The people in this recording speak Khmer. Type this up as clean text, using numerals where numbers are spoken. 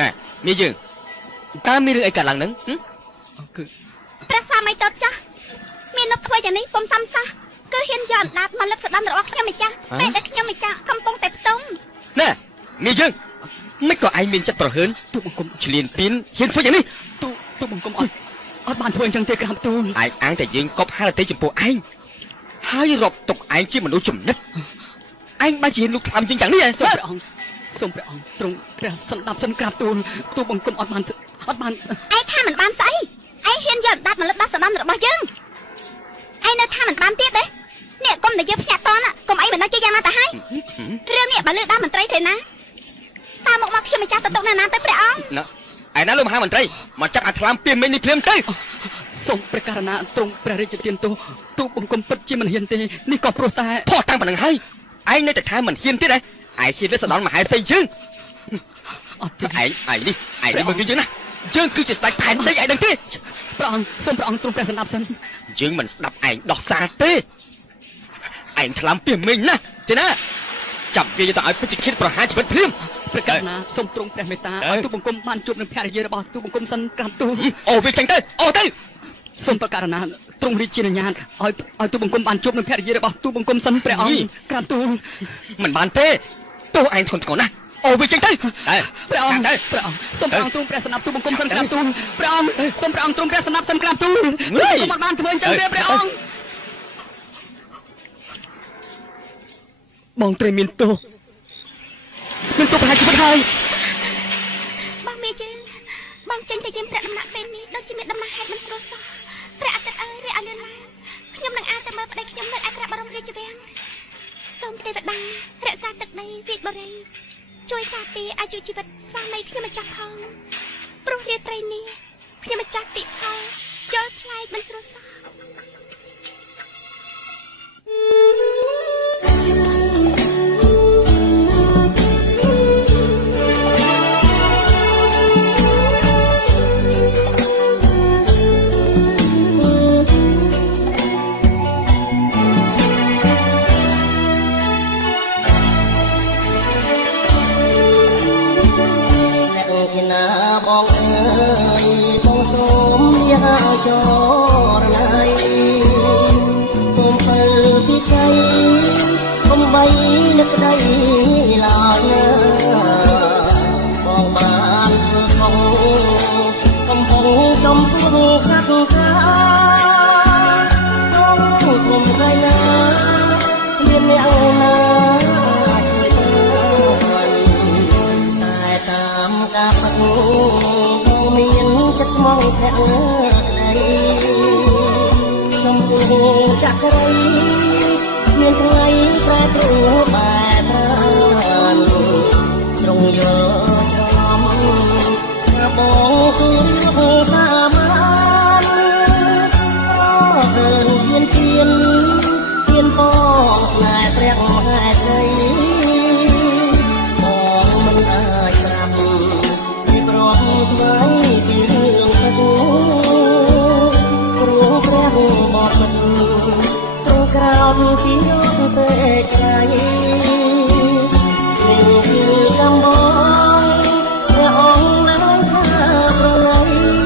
ណែមីយើងតើមានរឿងអីកើតឡើងហ្នឹងគឺព្រះសាមីតតចាស់មាននឹកធ្វើយ៉ាងនេះពុំសំសោះគឺហ៊ានយកអណ្ដាតមកលឹកស្ដាំរបស់ខ្ញុំម្ចាស់តែតែខ្ញុំម្ចាស់កំពុងតែផ្ទុំណែមីយើងមិនក៏ឯងមានចិត្តប្រហើនទូបង្គំឆ្លៀនពីនហ៊ានធ្វើយ៉ាងនេះទូបង្គំអត់បានធ្វើអញ្ចឹងទេក្រាមទូលឯងអាងតែយើងកប់ហាលតែចំពោះឯងហើយរាប់ទុកឯងជាមនុស្សចំណិតឯងបានជាលោកខ្លាំជាងយ៉ាងនេះសូមព្រះអង្គទ្រង់ព្រះសន្តាប់សិនក្រាបទូលទូបង្គំអត់បានឯងថាមិនបានស្អីឯងហ៊ានយកអណ្ដាតមកលឹកដាស់ស្ដាំរបស់យើងឯងនៅថាមិនបានទៀតទេអ្នកកុំតែយកភ្នាក់តនកុំអីមិនដឹងជាយ៉ាងណាទៅហើយរឿងនេះបើលើដល់មន្ត្រីទេណាតើមកខ្ញុំម្ចាស់ទៅទុកណាទៅព្រះអង្គណាឯណាលោកមហាមន្ត្រីមកចាប់អាថ្លាមពីមិញនេះភ្លាមទៅសូមព្រះករណាទ្រង់ព្រះរាជទានទោសទូបង្គំពិតជាមិនហ៊ានទេនេះក៏ព្រោះតែផោះតាំងប៉ុណ្្នឹងហើយឯងនៅតែថាមិនហ៊ានទៀតឯងហ៊ានលើសដនមហេសីយើងអត់ទេឯងនេះមើលគឺយើងណាយើងគឺជាស្ដេចផែនដីឯងដឹងទេព្រះអង្គសូមព្រះអង្គទ្រង់ព្រះសម្ដាប់សិនយើងមិនស្ដាប់ឯងដោះសារទេឯងថ្លាំពីមិញណាចេណាចាប់វាទៅឲ្យពេជ្ជឃាតប្រហារជីវិតភ្លាមព្រះករុណាសូមទ្រង់ព្រះមេត្តាឲ្យទូបង្គំបានជួបនឹងភរិយារបស់ទូបង្គំសិនក្រាបទូលអូវាចេញទៅអូទៅសូមព្រះករុណាទ្រង់រាជានុញ្ញាតឲ្យទូបង្គំបានជួបនឹងភរិយារបស់ទូបង្គំសិនព្រះអង្គក្រាបទូលមិនបានទេទោះឯងធន់ធ្ងន់ណាអូវាចេញទៅព្រះអង្គសូមព្រះអង្គទ្រង់ព្រះសម្ដាប់ទូបង្គំសិនក្រាបទូលព្រះអង្គសូមព្រះអង្គទ្រង់ព្រះសម្ដាប់សិនក្រាបទូលសូមអត់បានធ្វើអញ្ចឹងទេព្រះអង្គបងត្រីមានទោសប្រហារជីវិតហើយបងមេជើបងចេញទៅយាមព្រះដំណាក់ពេលនេះដូចជាមានដំណឹងហេតុមិនស្រួលសោះព្រះអាទិត្យអើយរាអលឿនឡើងខ្ញុំនឹងអាចទៅមើលប្តីខ្ញុំនៅអក្សរបរមរាជវាំងសូមទេវតារក្សាទឹកដីរាជបរិយជួយការពារអាយុជីវិតស្វាមីខ្ញុំម្ចាស់ផងព្រោះរាត្រីនេះខ្ញុំម្ចាស់ពីផលយល់ផ្លែកមិនស្រួលសោះបងអើយបងសូមយាចរណៃសូមទៅពិសីកុំបីនឹកក្តីឡើយណាបងបានធ្វើកំពុងចំពោះខាត់ខាបងគុំថ្ងៃណាមានអ្នកណាការបាត់បងមានចិត្តមកភក្តីចំពោះចក្រីមានថ្ងៃប្រែប្រួលបែបប្រានត្រង់យកច្រឡំថាបងគឺរឿងសាមញ្ញអើហ៊ានបងស្នេហ៍ព្រះមហាក្រីបងមិនអាចប្រាប់ពីព្រមធ្វើ